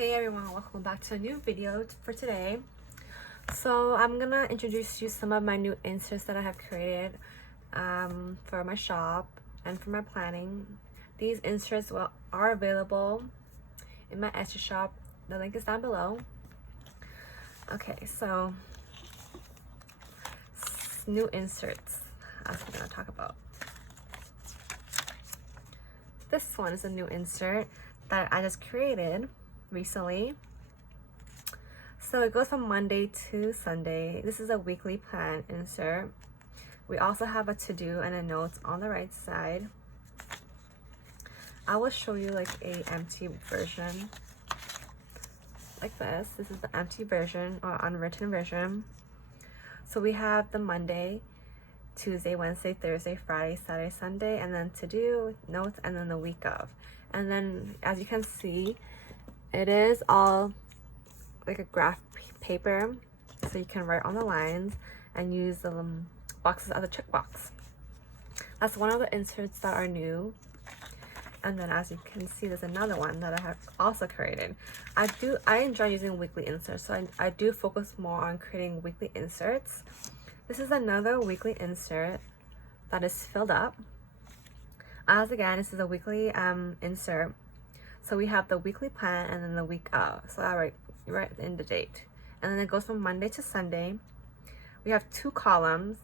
Hey everyone, welcome back to a new video for today. So I'm gonna introduce you some of my new inserts that I have created for my shop and for my planning. These inserts are available in my Etsy shop. The link is down below. Okay, so new inserts as we're gonna talk about. This one is a new insert that I just created recently. So it goes from Monday to Sunday. This is a weekly plan insert. We also have a to-do and a notes on the right side. I will show you like a empty version like this. This is the empty version or unwritten version. So we have the Monday, Tuesday, Wednesday, Thursday, Friday, Saturday, Sunday, and then to-do, notes, and then the week of. And then as you can see, it is all like a graph paper, so you can write on the lines and use the boxes as a checkbox. That's one of the inserts that are new. And then as you can see, there's another one that I have also created. I enjoy using weekly inserts, so I do focus more on creating weekly inserts. This is another weekly insert that is filled up. As again, this is a weekly insert. So we have the weekly plan and then the week of. So I write in the date. And then it goes from Monday to Sunday. We have 2 columns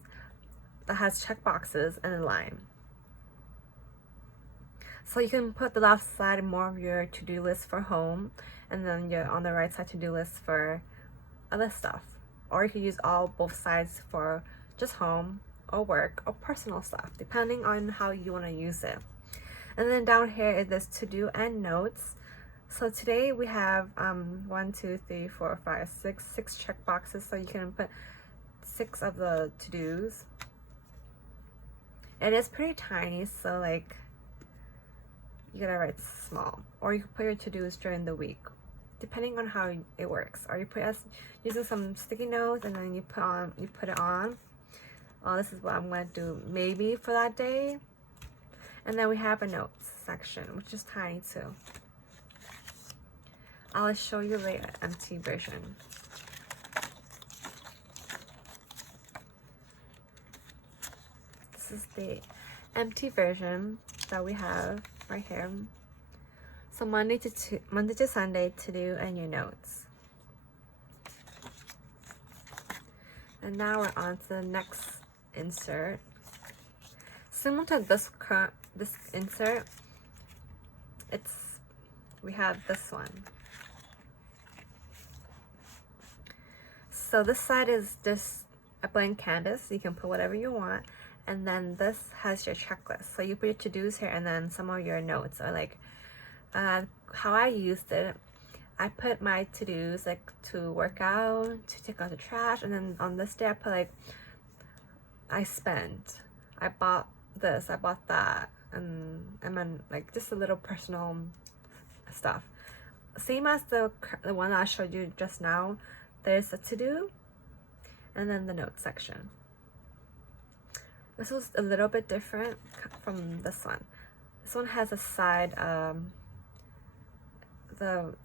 that has check boxes and a line. So you can put the left side more of your to-do list for home, and then you're on the right side to-do list for other stuff. Or you can use both sides for just home or work or personal stuff, depending on how you want to use it. And then down here is this to-do and notes. So today we have 1, 2, 3, 4, 5, 6 check boxes. So you can put 6 of the to-dos. It is pretty tiny, so like you gotta write small. Or you can put your to-dos during the week, depending on how it works. Or you put using some sticky notes and then you put it on. Oh, this is what I'm gonna do maybe for that day. And then we have a notes section, which is tiny too. I'll show you the empty version. This is the empty version that we have right here. So Monday to Sunday, to do and your notes. And now we're on to the next insert. Similar to this insert, we have this one. So this side is just a blank canvas. You can put whatever you want. And then this has your checklist. So you put your to-dos here and then some of your notes are like how I used it. I put my to-dos like to work out, to take out the trash, and then on this day I put like I bought this, I bought that, and then like just a little personal stuff. Same as the one I showed you just now. There's a to-do and then the note section. This was a little bit different from this one. This one has a side, the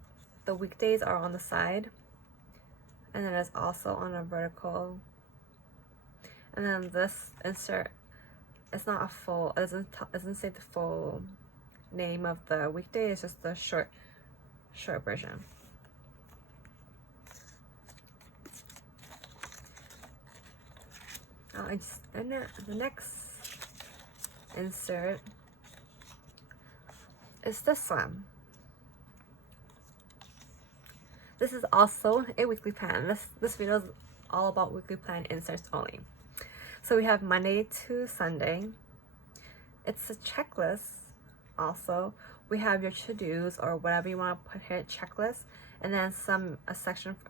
weekdays are on the side, and then it's also on a vertical. And then this insert, it's not a full, it doesn't say the full name of the weekday, it's just the short version. And the next insert is this one. This is also a weekly plan. This video is all about weekly plan inserts only. So we have Monday to Sunday. It's a checklist also. We have your to-dos or whatever you want to put here, checklist, and then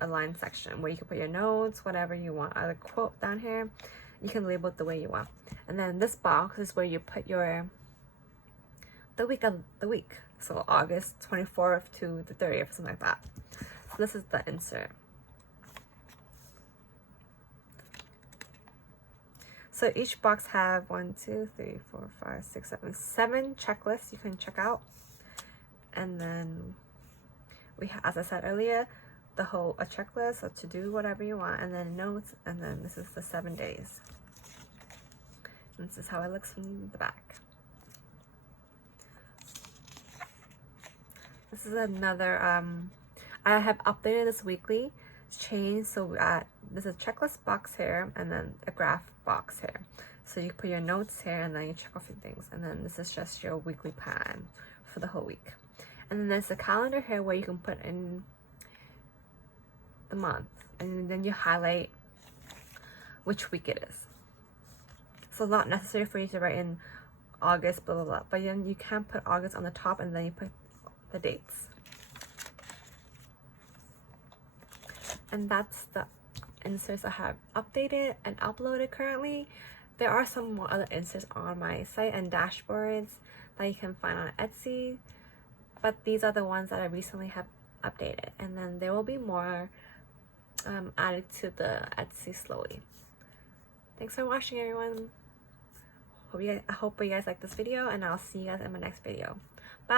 a line section where you can put your notes, whatever you want. I have a quote down here. You can label it the way you want. And then this box is where you put the week. So August 24th to the 30th, something like that. So this is the insert. So each box have 1, 2, 3, 4, 5, 6, 7 checklists you can check out. And then as I said earlier, a checklist of to do whatever you want, and then notes, and then this is the 7 days. And this is how it looks from the back. This is another, I have updated this weekly change. So there's a checklist box here and then a graph box here. So you put your notes here and then you check off your things. And then this is just your weekly plan for the whole week. And then there's a calendar here where you can put in the month. And then you highlight which week it is. So it's not necessary for you to write in August, blah, blah, blah. But then you can put August on the top and then you put the dates. And that's the inserts I have updated and uploaded currently. There are some more other inserts on my site and dashboards that you can find on Etsy, but these are the ones that I recently have updated, and then there will be more added to the Etsy slowly. Thanks for watching, everyone. I hope you guys like this video, and I'll see you guys in my next video. Bye.